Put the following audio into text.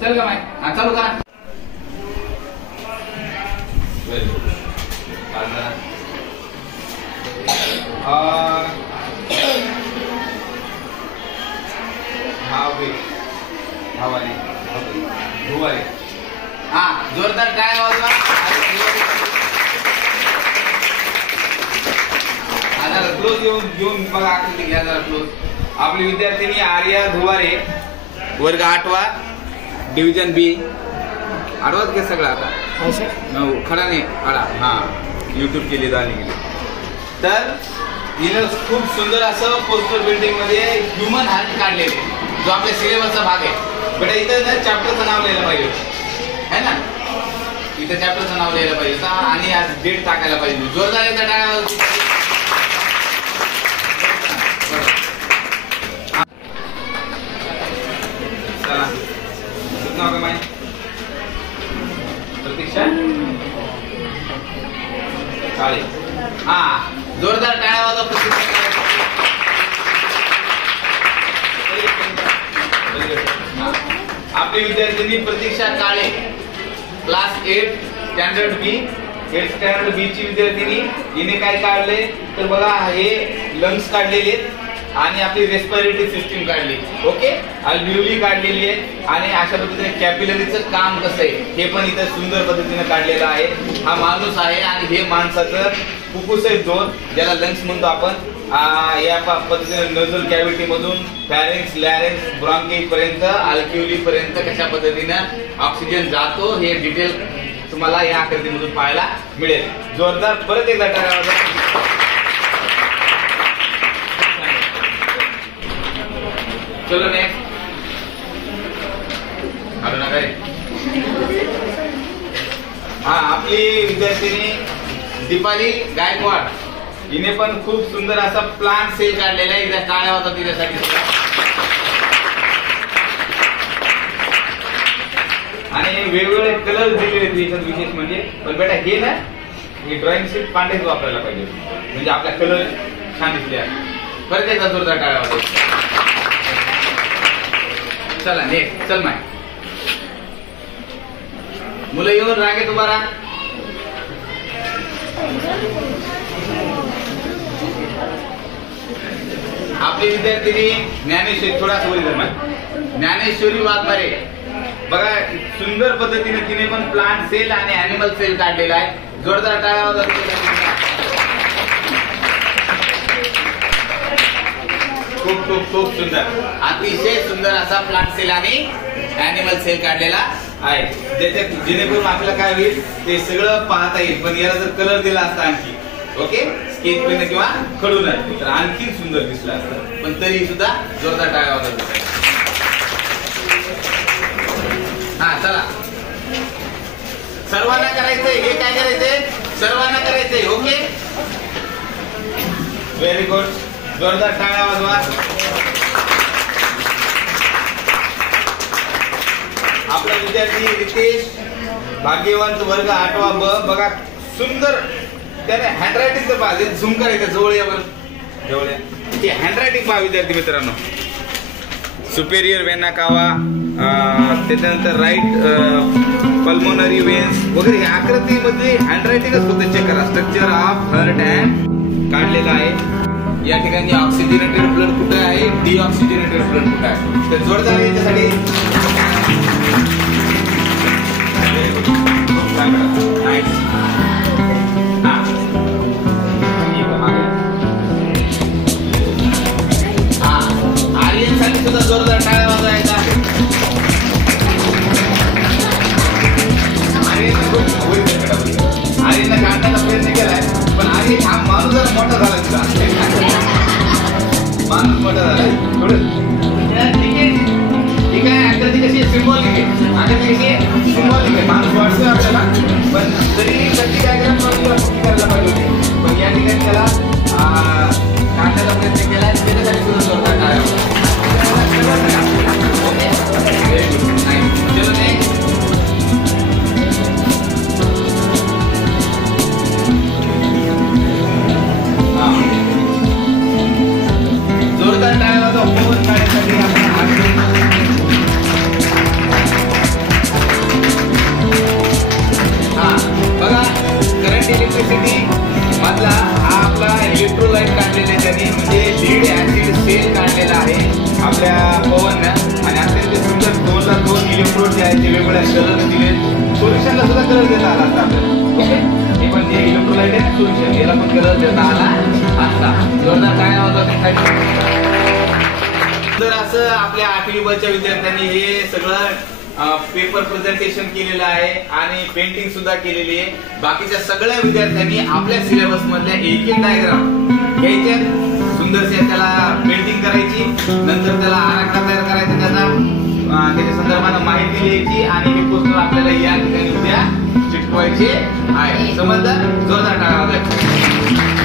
चल का माय चालू करा. हा जोरदार टाळ्या वाजवा. जरा क्लोज येऊन बघा आकृती घ्या जरा क्लोज. आपली विद्यार्थिनी आर्या धुवारे वर्ग 8वा डिव्हिजन बी. आडवाच घे सगळं आता खडा नाही खडा. हा युट्यूब केली झाली गेली. तर हिनं खूप सुंदर असं पोस्टर बिल्डिंग मध्ये ह्युमन हार्ट काढलेले जो आपल्या सिलेबसचा भाग आहे. बेटा इथं ना चॅप्टरचं नाव लिहायला पाहिजे है ना. इथं चॅप्टरचं नाव लिहायला पाहिजे आणि आज डेट टाकायला पाहिजे. जोरदार एकदा टाळ्या. चला नाव का माहिती प्रतीक्षा काळे. हा जोरदार टाळ्या वाजवा प्रतीक्षा. आपली विद्यार्थिनी प्रतीक्षा काळे क्लास 8 स्टँडर्ड बी. 8 स्टँडर्ड बी ची विद्यार्थिनी. हिने काय काढले तर बघा हे लंग्स काढलेले आणि आपली रेस्पिरेटरी सिस्टीम काढली. ओके अल्व्हिओली काढलेली आहे आणि अशा पद्धतीने कॅपिलरीचं काम कसं आहे हे पण इथं सुंदर पद्धतीने काढलेलं आहे. हा माणूस आहे आणि हे माणसाचं फुफ्फुस आहे 2 ज्याला लंग्स म्हणतो आपण. या पद्धतीने नजल कॅव्हिटी मधून फॅरिंक्स लॅरिंक्स ब्रॉन्की पर्यंत अल्व्हिओली पर्यंत कशा पद्धतीने ऑक्सिजन जातो हे डिटेल तुम्हाला या आकृतीमधून पाहायला मिळेल. जोरदार परत एकदा टाळ्या वाजवा. चलो नेक्स्ट. हा आपली विद्यार्थिनी दीपाली गायकवाड. हिने पण खूप सुंदर असा प्लांट सेल काढलेला आहे. एकदा टाळ्या होता तिच्यासाठी. आणि वेगवेगळे कलर दिलेले आहेत विशेष म्हणजे. पण बेटा हे ना हे ड्रॉइंग शीट पांढरेच वापरायला पाहिजे म्हणजे आपला कलर छान दिसले. परत एकदा जोरदार टाळ्या होता. चला नेक्स्ट. चल माय मुलं येऊन रागे तुम्हाला. आपली विद्यार्थिनी ज्ञानेश्वरी थोडासा बोल माय ज्ञानेश्वरी वाघमारे. बघा सुंदर पद्धतीने तिने पण प्लांट सेल आणि अॅनिमल सेल काढलेला आहे. जोरदार टाळ्या वाजवा. खूप खूप खूप सुंदर अतिशय सुंदर असा प्लांट सेल आणि अॅनिमल सेल काढलेला आहे. ज्याच्यात जेणेकरून आपल्याला काय होईल ते सगळं पाहता येईल. पण याला जर कलर दिला असता आणखी ओके स्केच पेन किंवा खडून तर आणखी सुंदर दिसलं असतं. पण तरी सुद्धा जोरदार टाळ्या वाजवा. हा चला सर्वांना करायचंय. हे काय करायचंय सर्वांना करायचंय. Okay very good. जोरदार टाळ्या वाजवा. आपला विद्यार्थी रितेश भाग्यवंत वर्ग 8वा ब. बघा सुंदर त्याने हँडरायटिंगचं पहा. झूम करायचं जवळ यावर जवळ या. ते हँडरायटिंग पहा विद्यार्थी मित्रांनो. सुपेरियर वेना कावा त्याच्यानंतर राईट पल्मोनरी वेन्स वगैरे ह्या आकृतीमध्ये हँडरायटिंगच फक्त चेक करा. स्ट्रक्चर ऑफ हार्ट अँड काढलेला आहे. या ठिकाणी ऑक्सिजनेटेड ब्लड कुठे आहे डिऑक्सिजनेटेड ब्लड कुठे आहे. तर जोरदार याच्यासाठी आर्यनसाठी सुद्धा जोरदार टाळ्या वाजवायचा. आर्यनने काढण्याचा प्रयत्न केलाय पण आर्यन हा माणूस जरा मोठा झाला तुला. माणूस मोठा झालाय थोडं ठीक आहे. आकृती कशी सिम्बॉलिक आहे. आकृती कशी सिम्बॉलिक आहे. माणूस वाटतोय आपल्याला पण तरी कधी काय करायला पाहिजे होती. पण या ठिकाणी त्याला काढण्याचा प्रयत्न केला त्याच्यासाठी सुद्धा जोरदार टाळ्या वाजवा. चलो नेक्स्ट. जोरदार टाळ्या वाजवा. फोन काढण्यासाठी आपण म्हणजे लीड ऍसिड सेल काढलेला आहे आपल्या पवननं आणि अत्यंत सुंदर 2 ला 2 इलेक्ट्रोड जे आहेत ते वेगवेगळ्या कलर दिले. सोल्युशनला सुद्धा कलर देता आला असता आपल्याला. ओके, हे पण जे इलेक्ट्रोलाइट आहे सोल्युशन याला पण कलर देता आला असता. जोरदार काय होतं तर असं आपल्या 8वी बच्या विद्यार्थ्यांनी हे सगळं पेपर प्रेझेंटेशन केलेलं आहे आणि पेंटिंग सुद्धा केलेली आहे. बाकीच्या सगळ्या विद्यार्थ्यांनी आपल्या सिलेबस मधल्या एक एक डायग्राम घ्यायच्या, सुंदरशा त्याला पेंटिंग करायची, नंतर त्याला आराखडा तयार करायचा, त्याच्या संदर्भात माहिती लिहायची आणि हे पोस्टर आपल्याला या ठिकाणी उद्या चिटकवायचे आहे. समजलं? जोरदार टाळा वाजवायचा.